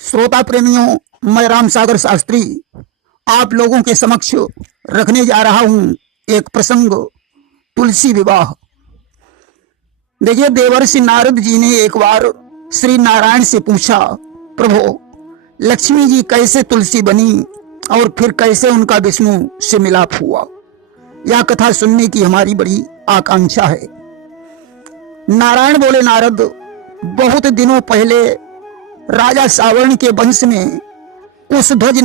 श्रोता प्रेमियों, मैं राम सागर शास्त्री आप लोगों के समक्ष रखने जा रहा हूं एक प्रसंग, तुलसी विवाह। देखिए, देवर्षि नारद जी ने एक बार श्री नारायण से पूछा, प्रभु लक्ष्मी जी कैसे तुलसी बनी और फिर कैसे उनका विष्णु से मिलाप हुआ। यह कथा सुनने की हमारी बड़ी आकांक्षा है। नारायण बोले, नारद, बहुत दिनों पहले राजा सावर्ण के वंश में कुशध्वज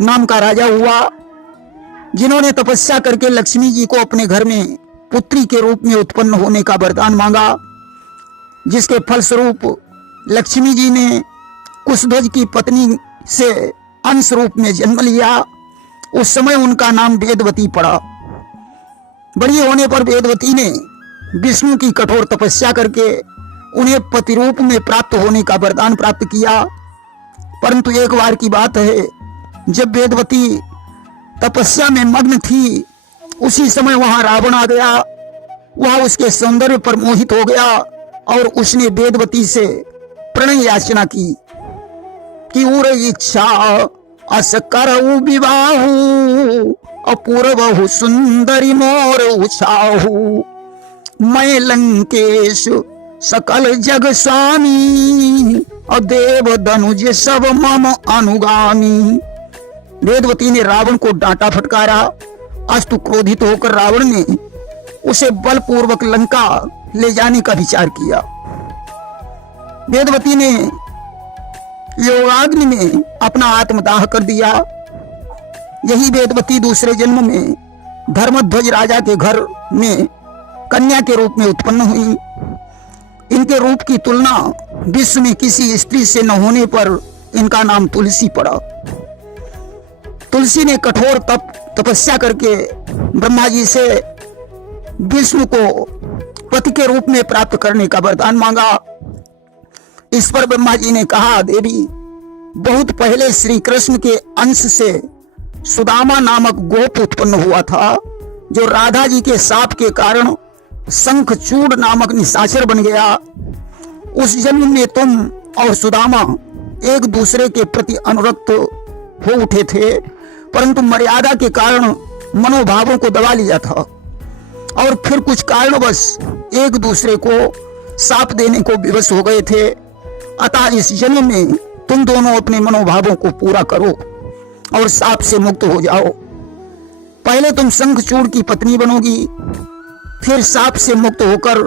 नाम का राजा हुआ, जिन्होंने तपस्या करके लक्ष्मी जी को अपने घर में पुत्री के रूप में उत्पन्न होने का वरदान मांगा, जिसके फलस्वरूप लक्ष्मी जी ने कुशध्वज की पत्नी से अंश रूप में जन्म लिया। उस समय उनका नाम वेदवती पड़ा। बड़ी होने पर वेदवती ने विष्णु की कठोर तपस्या करके उन्हें पति रूप में प्राप्त होने का वरदान प्राप्त किया। परंतु एक बार की बात है, जब वेदवती तपस्या में मग्न थी, उसी समय वहां रावण आ गया। वह उसके सौंदर्य पर मोहित हो गया और उसने वेदवती से प्रणय याचना की कि उर इच्छा अस करऊ विवाहु अपूर्वहु सुंदरी मोर उछाहु मैं लंकेश सकल जग स्वामी और देव धनुज सब मम अनुगामी। वेदवती ने रावण को डांटा फटकारा। अस्तु क्रोधित होकर रावण ने उसे बलपूर्वक लंका ले जाने का विचार किया। वेदवती ने योगाग्नि में अपना आत्मदाह कर दिया। यही वेदवती दूसरे जन्म में धर्मध्वज राजा के घर में कन्या के रूप में उत्पन्न हुई। इनके रूप की तुलना विश्व में किसी स्त्री से न होने पर इनका नाम तुलसी पड़ा। तुलसी ने कठोर तपस्या करके ब्रह्मा जी से विष्णु को पति के रूप में प्राप्त करने का वरदान मांगा। इस पर ब्रह्मा जी ने कहा, देवी, बहुत पहले श्री कृष्ण के अंश से सुदामा नामक गोप उत्पन्न हुआ था, जो राधा जी के शाप के कारण शंखचूड़ नामक निशाचर बन गया। उस जन्म में तुम और सुदामा एक दूसरे के प्रति अनुरक्त हो उठे थे, परंतु मर्यादा के कारण मनोभावों को दबा लिया था और फिर कुछ कारणवश एक दूसरे को शाप देने को विवश हो गए थे। अतः इस जन्म में तुम दोनों अपने मनोभावों को पूरा करो और शाप से मुक्त हो जाओ। पहले तुम शंखचूड़ की पत्नी बनोगी, फिर शाप से मुक्त होकर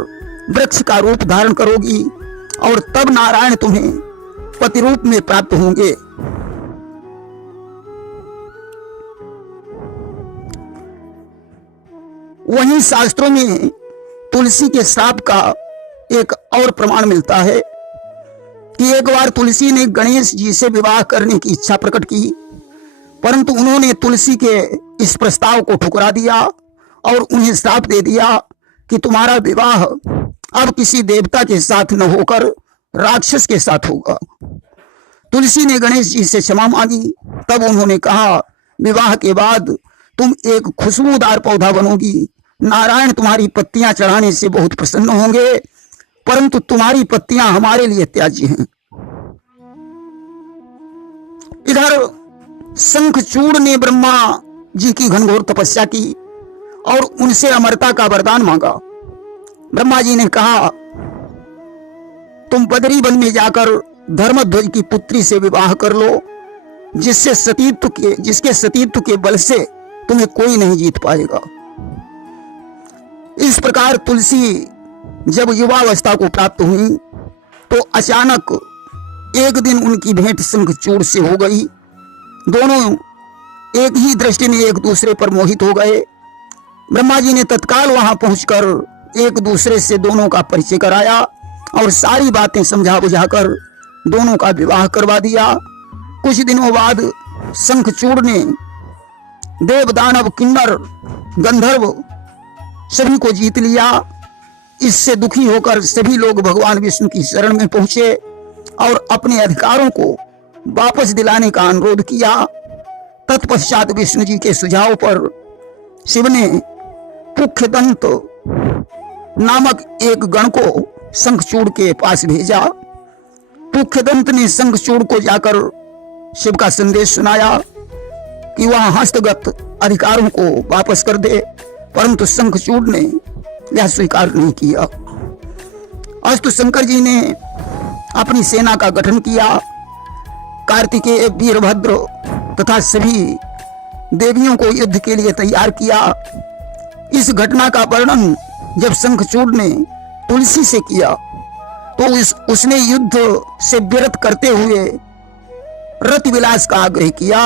वृक्ष का रूप धारण करोगी और तब नारायण तुम्हें पति रूप में प्राप्त होंगे। वहीं शास्त्रों में तुलसी के श्राप का एक और प्रमाण मिलता है कि एक बार तुलसी ने गणेश जी से विवाह करने की इच्छा प्रकट की, परंतु उन्होंने तुलसी के इस प्रस्ताव को ठुकरा दिया और उन्हें श्राप दे दिया कि तुम्हारा विवाह अब किसी देवता के साथ न होकर राक्षस के साथ होगा। तुलसी ने गणेश जी से क्षमा मांगी। तब उन्होंने कहा, विवाह के बाद तुम एक खुशबूदार पौधा बनोगी। नारायण तुम्हारी पत्तियां चढ़ाने से बहुत प्रसन्न होंगे, परंतु तुम्हारी पत्तियां हमारे लिए त्याज्य हैं। इधर शंखचूड़ ने ब्रह्मा जी की घनघोर तपस्या की और उनसे अमरता का वरदान मांगा। ब्रह्मा जी ने कहा, तुम बदरी वन में जाकर धर्मध्वज की पुत्री से विवाह कर लो, जिसके सतीत्व के बल से तुम्हें कोई नहीं जीत पाएगा। इस प्रकार तुलसी जब युवावस्था को प्राप्त हुई तो अचानक एक दिन उनकी भेंट शंखचूड़ से हो गई। दोनों एक ही दृष्टि में एक दूसरे पर मोहित हो गए। ब्रह्मा जी ने तत्काल वहां पहुंचकर एक दूसरे से दोनों का परिचय कराया और सारी बातें समझा बुझाकर दोनों का विवाह करवा दिया। कुछ दिनों बाद शंखचूड़ ने देव, दानव, किन्नर, गंधर्व सभी को जीत लिया। इससे दुखी होकर सभी लोग भगवान विष्णु की शरण में पहुंचे और अपने अधिकारों को वापस दिलाने का अनुरोध किया। तत्पश्चात विष्णु जी के सुझाव पर शिव ने पुख्यदंत नामक एक गण को शंखचूड़ के पास भेजा। पुख्यदंत ने शंखचूड़ को जाकर शिव का संदेश सुनाया कि वह हस्तगत अधिकारों को वापस कर दे, परंतु शंखचूड़ ने यह स्वीकार नहीं किया। अस्तु शंकर जी ने अपनी सेना का गठन किया। कार्तिकेय, वीरभद्र तथा सभी देवियों को युद्ध के लिए तैयार किया। इस घटना का वर्णन जब शंखचूड़ ने तुलसी से किया तो उसने युद्ध से विरत करते हुए रति विलास का आग्रह किया,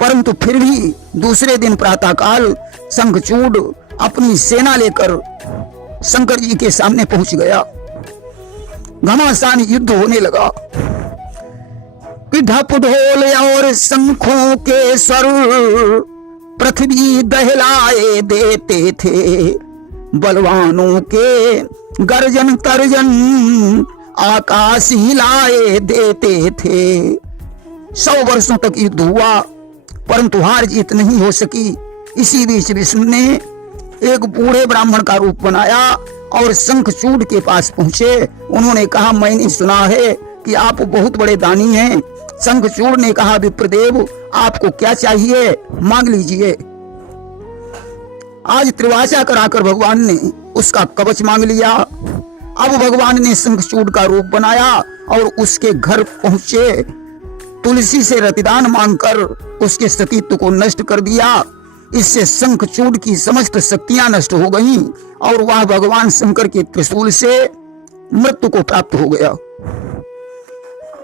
परंतु फिर भी दूसरे दिन प्रातःकाल शंखचूड़ अपनी सेना लेकर शंकर जी के सामने पहुंच गया। घमासान युद्ध होने लगा। ढप ढोल और शंखों के स्वर पृथ्वी दहलाए देते थे, बलवानों के गर्जन तर्जन आकाश हिलाए देते थे। 100 वर्षों तक युद्ध हुआ, परंतु हार जीत नहीं हो सकी। इसी बीच विष्णु ने एक बूढ़े ब्राह्मण का रूप बनाया और शंखचूड़ के पास पहुंचे। उन्होंने कहा, मैंने सुना है कि आप बहुत बड़े दानी हैं। शंखचूड़ ने कहा, विप्रदेव आपको क्या चाहिए, मांग लीजिए। आज त्रिवाचा कराकर भगवान ने उसका कवच मांग लिया। अब भगवान ने शंखचूड़ का रूप बनाया और उसके घर पहुंचे। तुलसी से रतिदान मांगकर उसके सतीत्व को नष्ट कर दिया। इससे शंखचूड़ की समस्त शक्तियां नष्ट हो गईं और वह भगवान शंकर के त्रिशूल से मृत्यु को प्राप्त हो गया।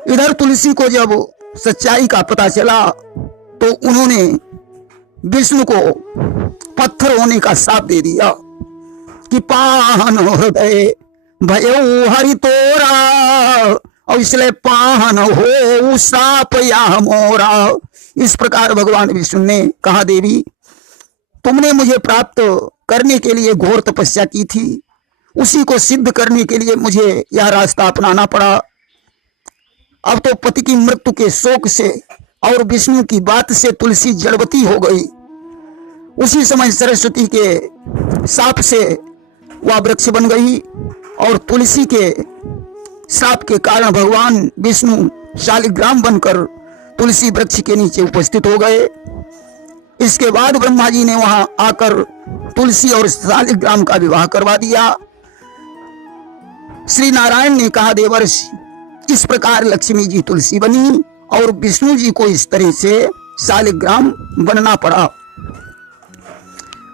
इधर तुलसी को जब सच्चाई का पता चला तो उन्होंने विष्णु को पत्थर होने का शाप दे दिया कि पाहन हृदय भयो हरि तोरा, और इसलिए पाहन हो साप या मोरा। इस प्रकार भगवान विष्णु ने कहा, देवी तुमने मुझे प्राप्त करने के लिए घोर तपस्या की थी, उसी को सिद्ध करने के लिए मुझे यह रास्ता अपनाना पड़ा। अब तो पति की मृत्यु के शोक से और विष्णु की बात से तुलसी जड़वती हो गई। उसी समय सरस्वती के शाप से वह वृक्ष बन गई और तुलसी के श्राप के कारण भगवान विष्णु शालिग्राम बनकर तुलसी वृक्ष के नीचे उपस्थित हो गए। इसके बाद ब्रह्मा जी ने वहां आकर तुलसी और शालिग्राम का विवाह करवा दिया। श्री नारायण ने कहा, देवर्षि इस प्रकार लक्ष्मी जी तुलसी बनी और विष्णु जी को इस तरह से शालिग्राम बनना पड़ा।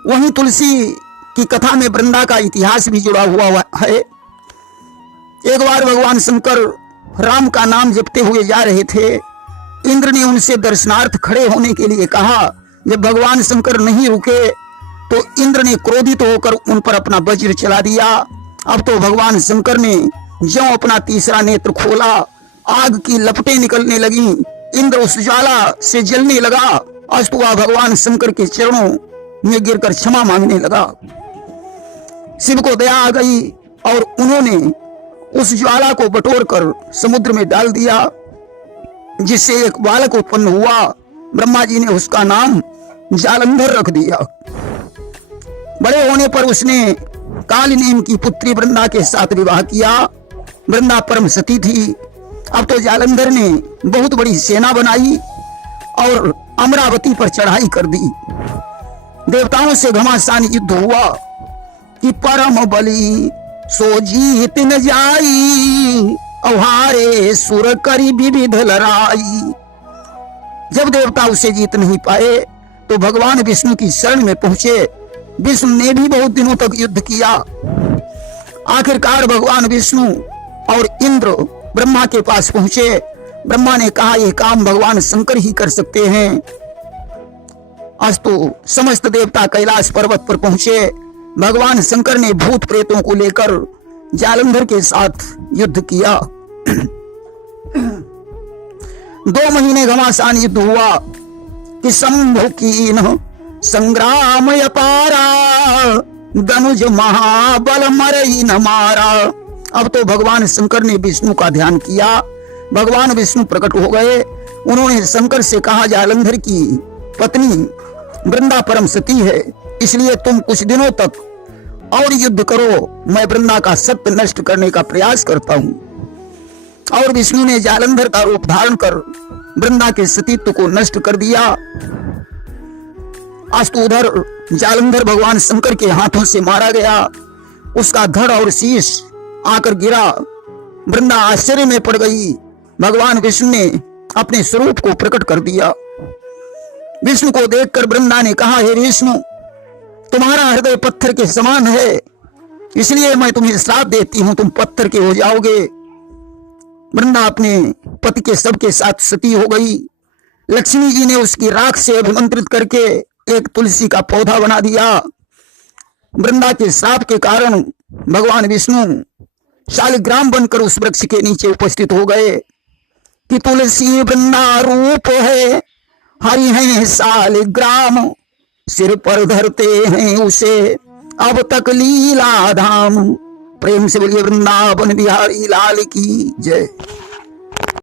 वहीं तुलसी की कथा में वृंदा का इतिहास भी जुड़ा हुआ है। एक बार भगवान शंकर राम का नाम जपते हुए जा रहे थे। इंद्र ने उनसे दर्शनार्थ खड़े होने के लिए कहा। जब भगवान शंकर नहीं रुके तो इंद्र ने क्रोधित होकर उन पर अपना वज्र चला दिया। अब तो भगवान शंकर ने ज्यों अपना तीसरा नेत्र खोला, आग की लपटें निकलने लगी। इंद्र उस ज्वाला से जलने लगा। अस्तु वह भगवान शंकर के चरणों में गिरकर क्षमा मांगने लगा। शिव को दया आ गई और उन्होंने उस ज्वाला को बटोरकर समुद्र में डाल दिया, जिससे एक बालक उत्पन्न हुआ। ब्रह्मा जी ने उसका नाम जालंधर रख दिया। बड़े होने पर उसने कालनेम की पुत्री वृंदा के साथ विवाह किया। वृंदा परम सती थी। अब तो जालंधर ने बहुत बड़ी सेना बनाई और अमरावती पर चढ़ाई कर दी। देवताओं से घमासान युद्ध हुआ कि परम बली सो जीत न जाई, अवहारे सुर करी विविध लड़ाई। जब देवता उसे जीत नहीं पाए तो भगवान विष्णु की शरण में पहुंचे। विष्णु ने भी बहुत दिनों तक युद्ध किया। आखिरकार भगवान विष्णु और इंद्र ब्रह्मा के पास पहुंचे। ब्रह्मा ने कहा, यह काम भगवान शंकर ही कर सकते हैं। अस्तु समस्त देवता कैलाश पर्वत पर पहुंचे। भगवान शंकर ने भूत प्रेतों को लेकर जालंधर के साथ युद्ध किया। 2 महीने घमासान युद्ध हुआ कि शंभु कीन संग्राम अपारा, धनुज महाबल मरई न मारा। अब तो भगवान शंकर ने विष्णु का ध्यान किया। भगवान विष्णु प्रकट हो गए। उन्होंने शंकर से कहा, जालंधर की पत्नी वृंदा परम सती है, इसलिए तुम कुछ दिनों तक और युद्ध करो। मैं वृंदा का सत्य नष्ट करने का प्रयास करता हूं। और विष्णु ने जालंधर का रूप धारण कर वृंदा के सतीत्व को नष्ट कर दिया। अस्तु उधर जालंधर भगवान शंकर के हाथों से मारा गया, उसका धड़ और शीश आकर गिरा। वृंदा आश्चर्य में पड़ गई। भगवान विष्णु ने अपने स्वरूप को प्रकट कर दिया। विष्णु को देखकर वृंदा ने कहा, हे विष्णु, तुम्हारा हृदय पत्थर के समान है, इसलिए मैं तुम्हें श्राप देती हूं, तुम पत्थर के हो जाओगे। वृंदा अपने पति के सबके साथ सती हो गई। लक्ष्मी जी ने उसकी राख से अभिमंत्रित करके एक तुलसी का पौधा बना दिया। वृंदा के श्राप के कारण भगवान विष्णु शालिग्राम बनकर उस वृक्ष के नीचे उपस्थित हो गए कि तुलसी वृंदा रूप है, हरि हैं शालिग्राम, सिर पर धरते हैं उसे अब तक लीला धाम। प्रेम से बोलिए वृंदावन बिहारी लाल की जय।